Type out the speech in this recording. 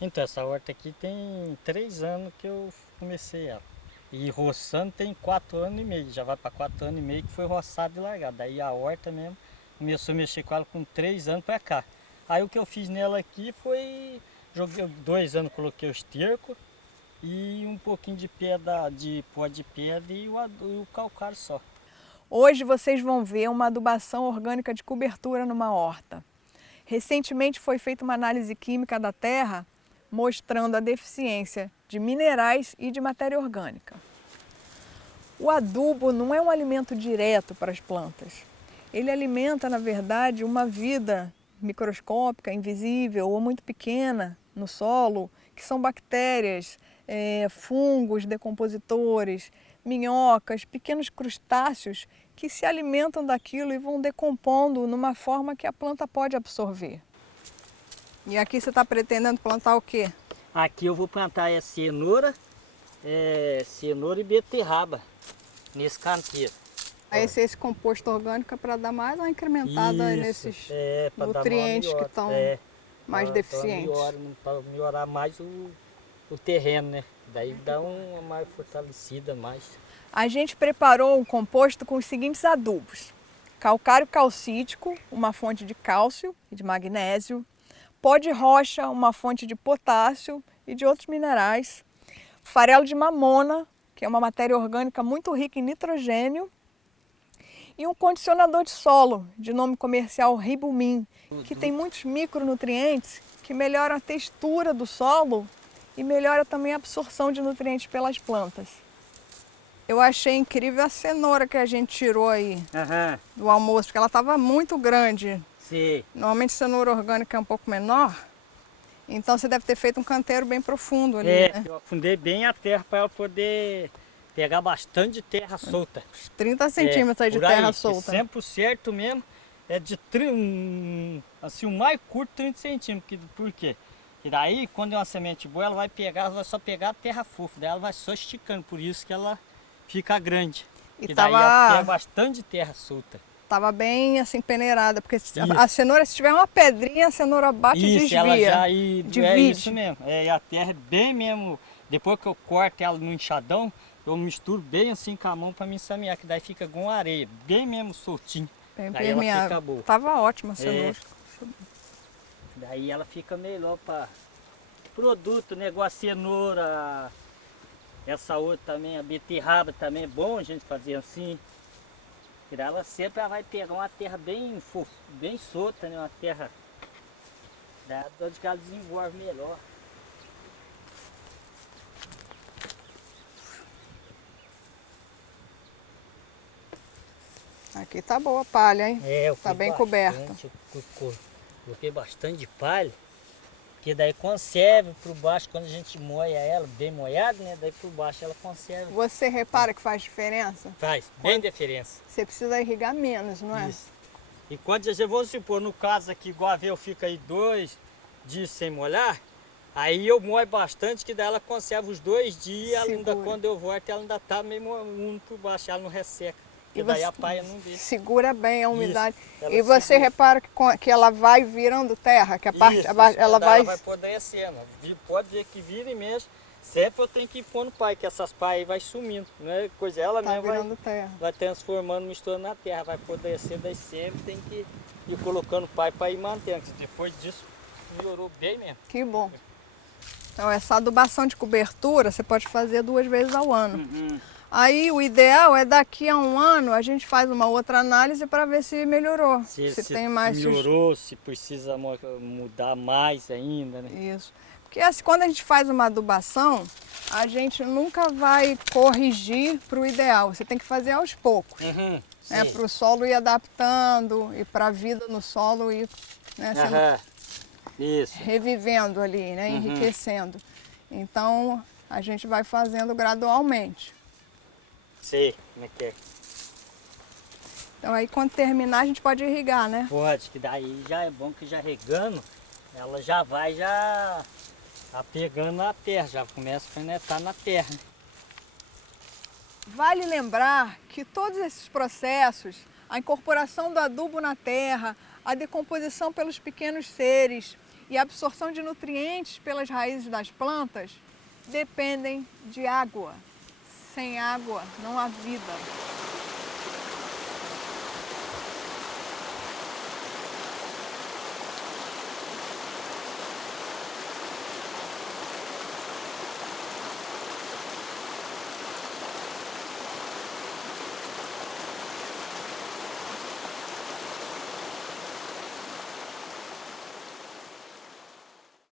Então, essa horta aqui tem 3 anos que eu comecei ela. E roçando tem 4 anos e meio, já vai para 4 anos e meio que foi roçado e largado. Daí a horta mesmo começou a mexer com ela com 3 anos para cá. Aí o que eu fiz nela aqui foi, joguei 2 anos, coloquei o esterco e um pouquinho de pedra, de pó de pedra e o calcário só. Hoje vocês vão ver uma adubação orgânica de cobertura numa horta. Recentemente foi feita uma análise química da terra mostrando a deficiência de minerais e de matéria orgânica. O adubo não é um alimento direto para as plantas. Ele alimenta, na verdade, uma vida microscópica, invisível ou muito pequena no solo, que são bactérias, fungos decompositores, minhocas, pequenos crustáceos que se alimentam daquilo e vão decompondo numa forma que a planta pode absorver. E aqui você está pretendendo plantar o quê? Aqui eu vou plantar cenoura e beterraba nesse canteiro. Aí esse composto orgânico é para dar mais uma incrementada nesses nutrientes que estão mais deficientes. Para melhorar mais o terreno, né? Daí dá uma mais fortalecida mais. A gente preparou um composto com os seguintes adubos: calcário calcítico, uma fonte de cálcio e de magnésio, pó de rocha, uma fonte de potássio e de outros minerais, farelo de mamona, que é uma matéria orgânica muito rica em nitrogênio, e um condicionador de solo, de nome comercial Ribomin, que tem muitos micronutrientes que melhoram a textura do solo e melhora também a absorção de nutrientes pelas plantas. Eu achei incrível a cenoura que a gente tirou aí do almoço, porque ela estava muito grande. Sim. Normalmente cenoura orgânica é um pouco menor, então você deve ter feito um canteiro bem profundo ali, né? Eu afundei bem a terra para ela poder pegar bastante terra solta. 30 centímetros aí de terra solta. Sempre certo mesmo é de assim, o mais curto 30 centímetros. Por quê? E daí, quando é uma semente boa, ela vai só pegar a terra fofa, daí ela vai só esticando, por isso que ela fica grande. E daí ela pega bastante terra solta. Tava bem assim peneirada, porque a cenoura, se tiver uma pedrinha, a cenoura bate e desvia. Ela já divide. É isso mesmo. E a terra é bem mesmo, depois que eu corto ela no enxadão, eu misturo bem assim com a mão para me ensamear, que daí fica com areia, bem mesmo soltinho. Bem daí ela fica boa. Tava ótima a cenoura. Daí ela fica melhor para produto, negócio cenoura, essa outra também, a beterraba também é bom a gente fazer assim. Ela sempre vai pegar uma terra bem fofa, bem solta, né? Uma terra onde ela desenvolve melhor. Aqui tá boa a palha, hein? Tá bem coberta. Coloquei bastante palha, que daí conserva por baixo, quando a gente moia ela, bem moiada, né? Daí por baixo ela conserva. Você repara que faz diferença? Faz, bem diferença. Você precisa irrigar menos, não é? Isso. E quando já vou supor, no caso aqui, igual a ver, eu fico aí 2 dias sem molhar, aí eu moio bastante, que daí ela conserva os 2 dias, ainda quando eu volto ela ainda tá meio úmida por baixo, ela não resseca. E daí a paia não deixa. Segura bem a umidade. E você repara que ela vai virando terra, que a parte ela vai apodrecendo. Pode ver que vira e mexe. Sempre eu tenho que ir pondo pai, que essas paias aí vai sumindo, né? Coisa ela mesmo vai transformando, misturando na terra, vai apodrecer, daí sempre tem que ir colocando pai para ir mantendo. Depois disso melhorou bem mesmo. Que bom. Então essa adubação de cobertura você pode fazer 2 vezes ao ano. Aí o ideal é daqui a 1 ano a gente faz uma outra análise para ver se melhorou. Se tem mais melhorou, se precisa mudar mais ainda, né? Isso. Porque assim, quando a gente faz uma adubação, a gente nunca vai corrigir para o ideal. Você tem que fazer aos poucos. Né? Para o solo ir adaptando e para a vida no solo ir revivendo ali, né? Enriquecendo. Então a gente vai fazendo gradualmente. Sei, como é que é. Então aí quando terminar a gente pode irrigar, né? Pode, que daí já é bom que já regando, ela já vai pegando na terra, já começa a penetrar na terra. Vale lembrar que todos esses processos, a incorporação do adubo na terra, a decomposição pelos pequenos seres e a absorção de nutrientes pelas raízes das plantas dependem de água. Sem água não há vida.